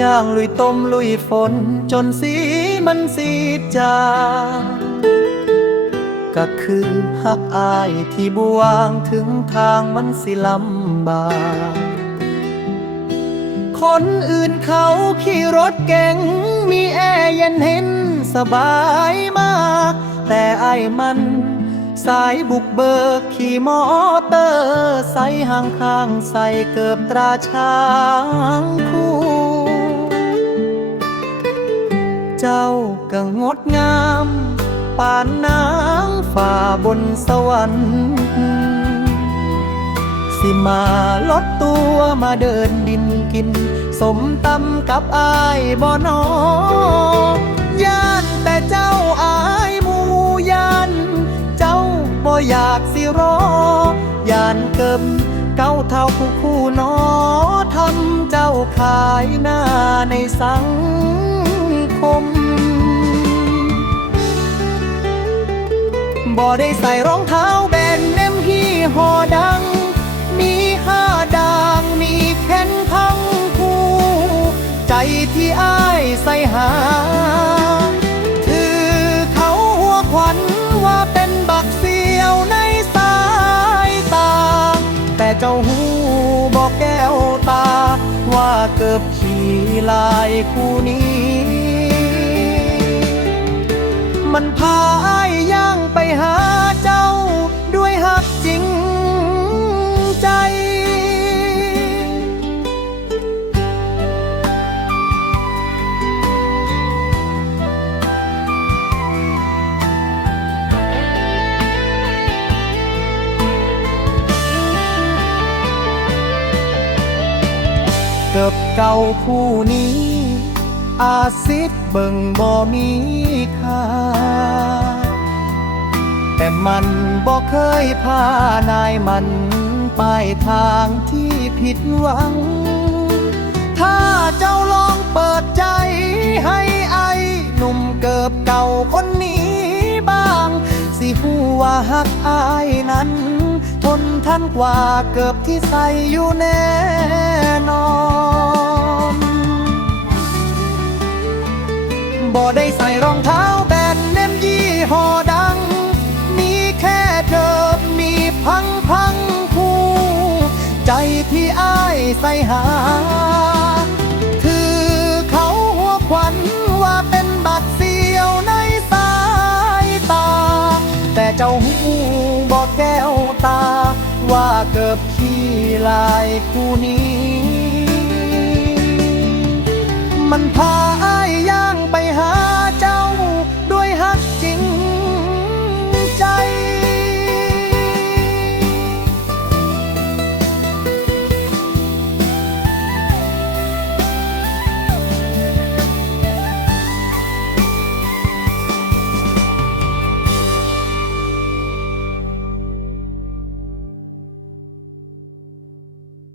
ย่างลุยต้มลุยฝน จนสีมันสีจางก็คือหักอายที่บวางถึงทางมันสิลำบากคนอื่นเขาขี่รถเก๋งมีแอร์เย็นเห็นสบายมาก แต่ไอ้มัน สายบุกเบิกขี่มอเตอร์ ใส่ห่างข้างใส่เกือบตราช้างคู่ เจ้าก็งดงามปานนางฝ่าบนสวรรค์ สิมาลดตัวมาเดินดินกิน สมตำกับอายบ่นอย่านแต่เจ้าอายหมูย่านเจ้าบ่อยากสิรอย่านเกิมเก้าเท่าผู้คู่นอทำเจ้าขายหน้าในสัง ม บ่ได้ใส่รองเท้าแบนเนมที่หอดัง มีห้าดางมีแค้นทั้งคู่ ใจที่อ้ายใส่หา ถือเขาหัวขวัญว่าเป็นบักเสียวในสายตา แต่เจ้าหูบอกแก้วตา ว่าเกือบขี่ลายคู่นี้ มันพาอ้ายย่างไปหาเจ้า ด้วยหักจริงใจเกือบเก่าคู่นี้ อาซิดเบิ่งบ่มีค่า แต่มันบ่เคยพานายมันไปทางที่ผิดหวัง ถ้าเจ้าลองเปิดใจให้ไอหนุ่มเกิบเก่าคนนี้บ้าง สิหูว่าหักอายนั้น ทนทันกว่าเกือบที่ใส่อยู่แน่นอน บ่ได้ใส่รองเท้าแบรนด์เนมยี่ห้อดัง มีแค่เดิมมีพังพังคู่ ใจที่อ้ายใส่หาถือเขาหัวขวัญว่าเป็นบัตรเสียวในสายตา แต่เจ้าหูบอกแก้วตา ว่าเกือบขี้ลายคู่นี้ มันพา